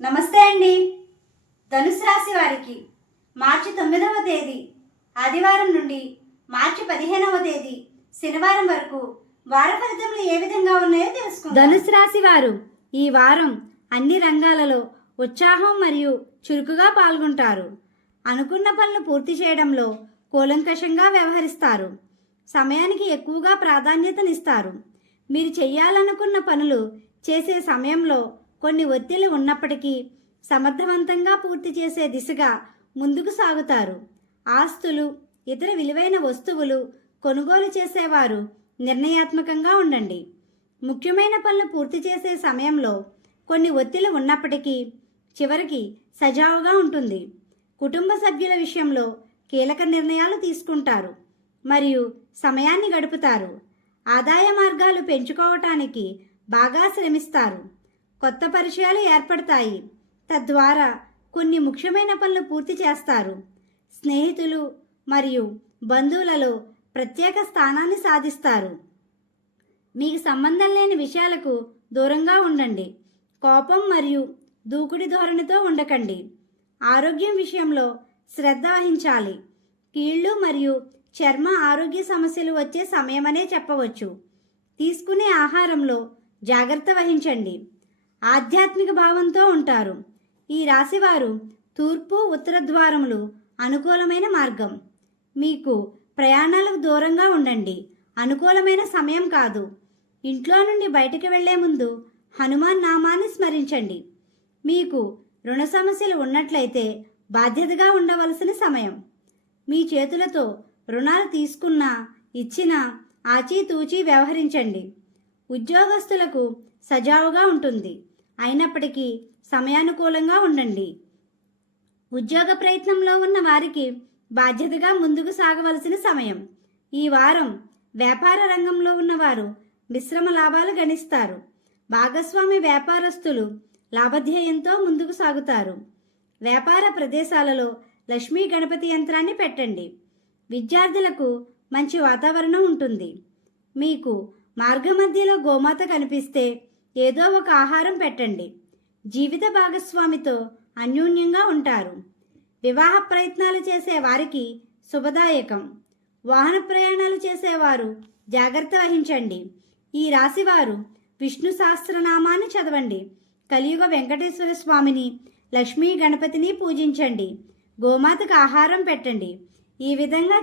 నమస్తే అండి. ధనుసు రాశి వారికి మార్చి 9వ తేదీ ఆదివారం నుండి మార్చి 15వ తేదీ శనివారం వరకు వార ఫలితములు ఏ విధంగా ఉన్నాయో తెలుసుకుందాం. ధనుసు రాశి వారు ఈ వారం అన్ని రంగాలలో ఉత్సాహం మరియు చురుకుగా పాల్గొంటారు. అనుకున్న పనులు పూర్తి చేయడంలో కూలంకషంగా వ్యవహరిస్తారు. సమయానికి ఎక్కువగా ప్రాధాన్యతనిస్తారు. మీరు చేయాలనుకున్న పనులు చేసే సమయంలో కొన్ని ఒత్తిళ్లు ఉన్నప్పటికీ సమర్థవంతంగా పూర్తి చేసే దిశగా ముందుకు సాగుతారు. ఆస్తులు, ఇతర విలువైన వస్తువులు కొనుగోలు చేసేవారు నిర్ణయాత్మకంగా ఉండండి. ముఖ్యమైన పనులు పూర్తి చేసే సమయంలో కొన్ని ఒత్తిళ్లు ఉన్నప్పటికీ చివరికి సజావుగా ఉంటుంది. కుటుంబ సభ్యుల విషయంలో కీలక నిర్ణయాలు తీసుకుంటారు మరియు సమయాన్ని గడుపుతారు. ఆదాయ మార్గాలు పెంచుకోవటానికి బాగా శ్రమిస్తారు. కొత్త పరిచయాలు ఏర్పడతాయి. తద్వారా కొన్ని ముఖ్యమైన పనులు పూర్తి చేస్తారు. స్నేహితులు మరియు బంధువులలో ప్రత్యేక స్థానాన్ని సాధిస్తారు. మీకు సంబంధం లేని విషయాలకు దూరంగా ఉండండి. కోపం మరియు దూకుడు ధోరణితో ఉండకండి. ఆరోగ్యం విషయంలో శ్రద్ధ వహించాలి. కీళ్ళు మరియు చర్మ ఆరోగ్య సమస్యలు వచ్చే సమయమనే చెప్పవచ్చు. తీసుకునే ఆహారంలో జాగ్రత్త వహించండి. ఆధ్యాత్మిక భావంతో ఉంటారు. ఈ రాశివారు తూర్పు, ఉత్తర ద్వారములు అనుకూలమైన మార్గం. మీకు ప్రయాణాలకు దూరంగా ఉండండి. అనుకూలమైన సమయం కాదు. ఇంట్లో నుండి బయటకు వెళ్లే ముందు హనుమాన్ నామాన్ని స్మరించండి. మీకు రుణ సమస్యలు ఉన్నట్లయితే బాధ్యతగా ఉండవలసిన సమయం. మీ చేతులతో రుణాలు తీసుకున్నా ఇచ్చినా ఆచితూచి వ్యవహరించండి. ఉద్యోగస్తులకు సజావుగా ఉంటుంది. అయినప్పటికీ సమయానుకూలంగా ఉండండి. ఉద్యోగ ప్రయత్నంలో ఉన్న వారికి బాధ్యతగా ముందుకు సాగవలసిన సమయం. ఈ వారం వ్యాపార రంగంలో ఉన్నవారు మిశ్రమ లాభాలు గణిస్తారు. భాగస్వామి వ్యాపారస్తులు లాభధ్యేయంతో ముందుకు సాగుతారు. వ్యాపార ప్రదేశాలలో లక్ష్మీ గణపతి యంత్రాన్ని పెట్టండి. విద్యార్థులకు మంచి వాతావరణం ఉంటుంది. మీకు మార్గమధ్యలో గోమాత కనిపిస్తే ఏదో ఒక ఆహారం పెట్టండి. జీవిత భాగస్వామితో అన్యోన్యంగా ఉంటారు. వివాహ ప్రయత్నాలు చేసే వారికి శుభదాయకం. వాహన ప్రయాణాలు చేసేవారు జాగ్రత్త వహించండి. ఈ రాశివారు విష్ణు సహస్రనామాన్ని చదవండి. కలియుగ వెంకటేశ్వర స్వామిని, లక్ష్మీ గణపతిని పూజించండి. గోమాతకు ఆహారం పెట్టండి. ఈ విధంగా